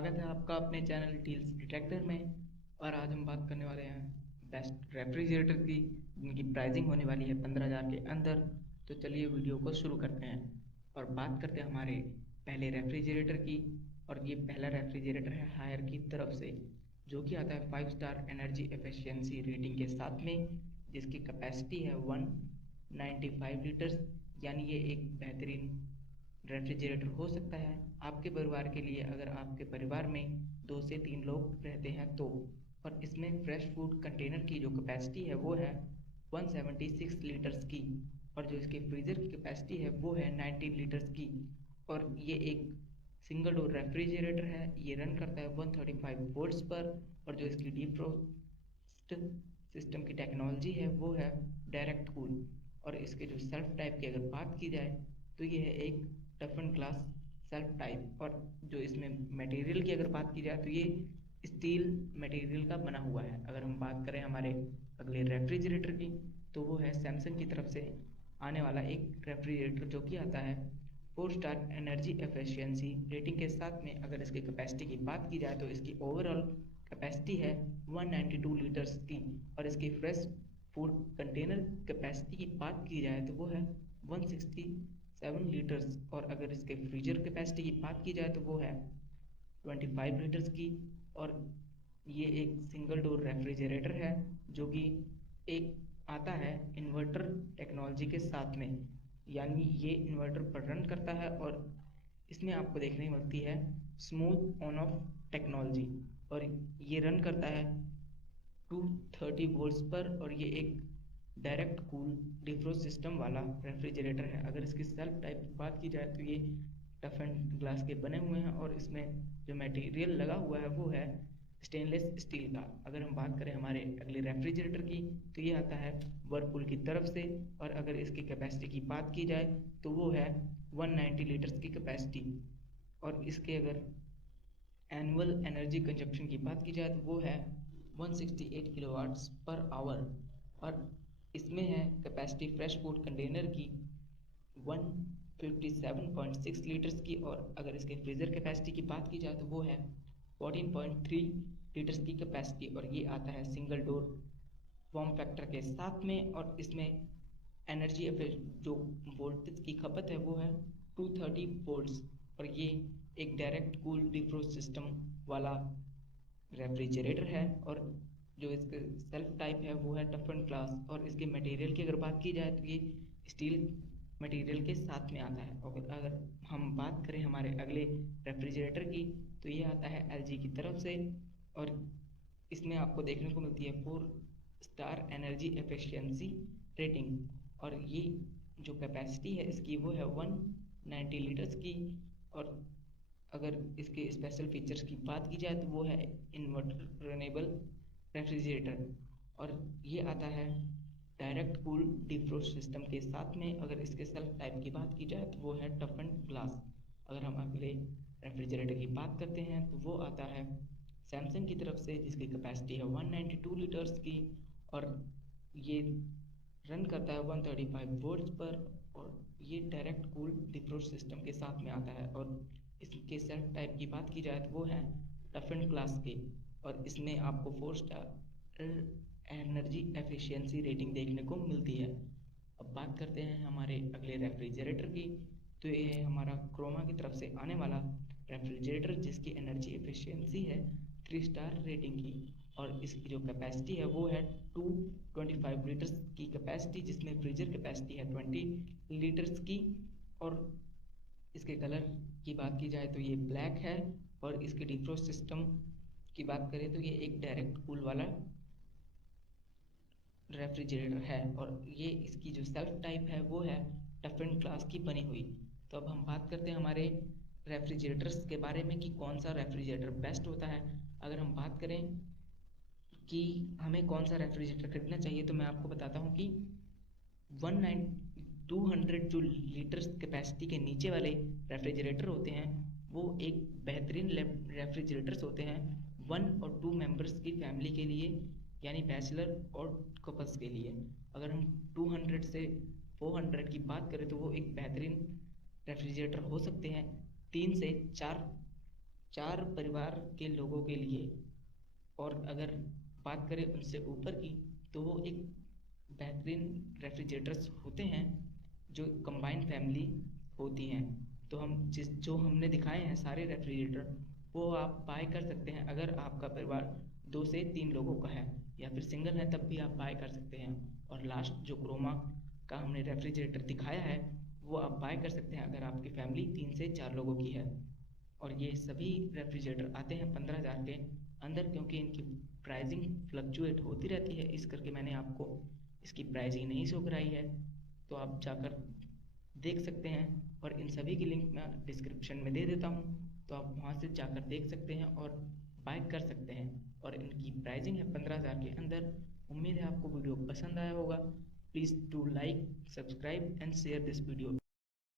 स्वागत है आपका अपने चैनल डील्स डिटेक्टर में। और आज हम बात करने वाले हैं बेस्ट रेफ्रिजरेटर की, जिनकी प्राइसिंग होने वाली है 15,000 के अंदर। तो चलिए वीडियो को शुरू करते हैं और बात करते हैं हमारे पहले रेफ्रिजरेटर की। और ये पहला रेफ्रिजरेटर है हायर की तरफ से, जो कि आता है 5 स्टार एनर्जी एफिशिएंसी रेटिंग के साथ में, जिसकी कैपेसिटी है 195 लीटर्स। यानी ये एक बेहतरीन रेफ्रिजरेटर हो सकता है आपके परिवार के लिए, अगर आपके परिवार में 2 से 3 लोग रहते हैं तो। और इसमें फ्रेश फूड कंटेनर की जो कैपेसिटी है वो है 176 लीटर्स की, और जो इसके फ्रीज़र की कैपेसिटी है वो है 19 लीटर्स की। और ये एक सिंगल डोर रेफ्रिजरेटर है। ये रन करता है 135 वोल्ट्स पर, और जो इसकी डिफ्रोस्ट सिस्टम की टेक्नोलॉजी है वो है डायरेक्ट कूल। और इसके जो सेल्फ टाइप की अगर बात की जाए तो ये है एक tough and glass self type. और जो इसमें मटेरियल की अगर बात की जाए तो ये स्टील मटेरियल का बना हुआ है। अगर हम बात करें हमारे अगले रेफ्रिजरेटर की, तो वो है सैमसंग की तरफ से आने वाला एक रेफ्रिजरेटर, जो कि आता है 4 स्टार एनर्जी एफिशिएंसी रेटिंग के साथ में। अगर इसकी कैपेसिटी की बात की जाए तो इसकी ओवरऑल कैपेसिटी है 192 लीटर्स की, और इसकी फ्रेश फूड कंटेनर कैपेसिटी की बात की जाए तो वो है 167 लीटर्स। और अगर इसके फ्रीजर कैपेसिटी की बात की जाए तो वो है 25 लीटर्स की। और ये एक सिंगल डोर रेफ्रिजरेटर है, जो कि एक आता है इन्वर्टर टेक्नोलॉजी के साथ में। यानी ये इन्वर्टर पर रन करता है, और इसमें आपको देखने मिलती है स्मूथ ऑन ऑफ टेक्नोलॉजी। और ये रन करता है 230 वोल्ट्स पर, और ये एक डायरेक्ट कूल डिफ्रोस्ट सिस्टम वाला रेफ्रिजरेटर है। अगर इसकी सेल्फ टाइप की बात की जाए तो ये टफ एंड ग्लास के बने हुए हैं, और इसमें जो मटेरियल लगा हुआ है वो है स्टेनलेस स्टील का। अगर हम बात करें हमारे अगले रेफ्रिजरेटर की, तो ये आता है वर्लपूल की तरफ से, और अगर इसकी कैपेसिटी की बात की जाए तो वो है 190 लीटर्स की कैपेसिटी। और इसके अगर एनुअल एनर्जी कंजप्शन की बात की जाए तो वो है 168 किलोवाट्स पर आवर। और इसमें है कैपेसिटी फ्रेश फूड कंटेनर की 157.6 लीटर्स की। और अगर इसके फ्रीज़र कैपेसिटी की बात की जाए तो वो है 14.3 लीटर्स की कैपेसिटी, और ये आता है सिंगल डोर फॉर्म फैक्टर के साथ में। और इसमें एनर्जी जो वोल्टेज की खपत है वो है 230 वोल्ट्स, और ये एक डायरेक्ट कूल डिफ्रोस्ट सिस्टम वाला रेफ्रिजरेटर है। और जो इसके सेल्फ टाइप है वो है टफ एंड ग्लास। और इसके मटेरियल की अगर बात की जाए तो ये स्टील मटेरियल के साथ में आता है। और अगर हम बात करें हमारे अगले रेफ्रिजरेटर की, तो ये आता है एलजी की तरफ से, और इसमें आपको देखने को मिलती है 4 स्टार एनर्जी एफिशिएंसी रेटिंग। और ये जो कैपेसिटी है इसकी वो है 190 लीटर्स की। और अगर इसके स्पेशल फीचर्स की बात की जाए तो वो है इन्वर्टरेबल रेफ्रिजरेटर, और ये आता है डायरेक्ट कूल डिफ्रोस्ट सिस्टम के साथ में। अगर इसके सेल्फ टाइप की बात की जाए तो वो है टफ एंड ग्लास। अगर हम अगले रेफ्रिजरेटर की बात करते हैं तो वो आता है सैमसंग की तरफ से, जिसकी कैपेसिटी है 192 लीटर्स की, और ये रन करता है 135 वोल्ट्स पर, और ये डायरेक्ट कूल डिफ्रोस्ट सिस्टम के साथ में आता है। और इसके सेल्फ टाइप की बात की जाए तो वो है टफ एंड ग्लास के, और इसमें आपको 4 स्टार एनर्जी एफिशिएंसी रेटिंग देखने को मिलती है। अब बात करते हैं हमारे अगले रेफ्रिजरेटर की, तो ये है हमारा क्रोमा की तरफ से आने वाला रेफ्रिजरेटर, जिसकी एनर्जी एफिशिएंसी है 3 स्टार रेटिंग की। और इसकी जो कैपेसिटी है वो है 225 लीटर्स की कैपेसिटी, जिसमें फ्रीजर कैपेसिटी है 20 लीटर्स की। और इसके कलर की बात की जाए तो ये ब्लैक है। और इसके डिफ्रोस्ट सिस्टम की बात करें तो ये एक डायरेक्ट कूल वाला रेफ्रिजरेटर है, और ये इसकी जो सेल्फ टाइप है वो है टफ एंड ग्लास की बनी हुई। तो अब हम बात करते हैं हमारे रेफ्रिजरेटर्स के बारे में कि कौन सा रेफ्रिजरेटर बेस्ट होता है। अगर हम बात करें कि हमें कौन सा रेफ्रिजरेटर खरीदना चाहिए, तो मैं आपको बताता हूँ कि 200 जो लीटर्स कैपेसिटी के नीचे वाले रेफ्रिजरेटर होते हैं वो एक बेहतरीन रेफ्रिजरेटर्स होते हैं 1 और 2 मेंबर्स की फैमिली के लिए, यानी बैचलर और कपल्स के लिए। अगर हम 200 से 400 की बात करें तो वो एक बेहतरीन रेफ्रिजरेटर हो सकते हैं 3 से 4 4 परिवार के लोगों के लिए, और अगर बात करें उनसे ऊपर की तो वो एक बेहतरीन रेफ्रिजरेटर्स होते हैं जो कंबाइंड फैमिली होती हैं। तो जो हमने दिखाए हैं सारे रेफ्रिजरेटर, वो आप बाय कर सकते हैं अगर आपका परिवार 2 से 3 लोगों का है, या फिर सिंगल है तब भी आप बाय कर सकते हैं। और लास्ट जो क्रोमा का हमने रेफ्रिजरेटर दिखाया है वो आप बाय कर सकते हैं अगर आपकी फैमिली 3 से 4 लोगों की है। और ये सभी रेफ्रिजरेटर आते हैं 15,000 के अंदर, क्योंकि इनकी प्राइसिंग फ्लक्चुएट होती रहती है, इस करके मैंने आपको इसकी प्राइसिंग नहीं शो कराई है। तो आप जाकर देख सकते हैं, और इन सभी की लिंक मैं डिस्क्रिप्शन में दे देता हूँ, तो आप वहाँ से जाकर देख सकते हैं और बाय कर सकते हैं। और इनकी प्राइसिंग है 15,000 के अंदर। उम्मीद है आपको वीडियो पसंद आया होगा। Please do like, subscribe and share this video.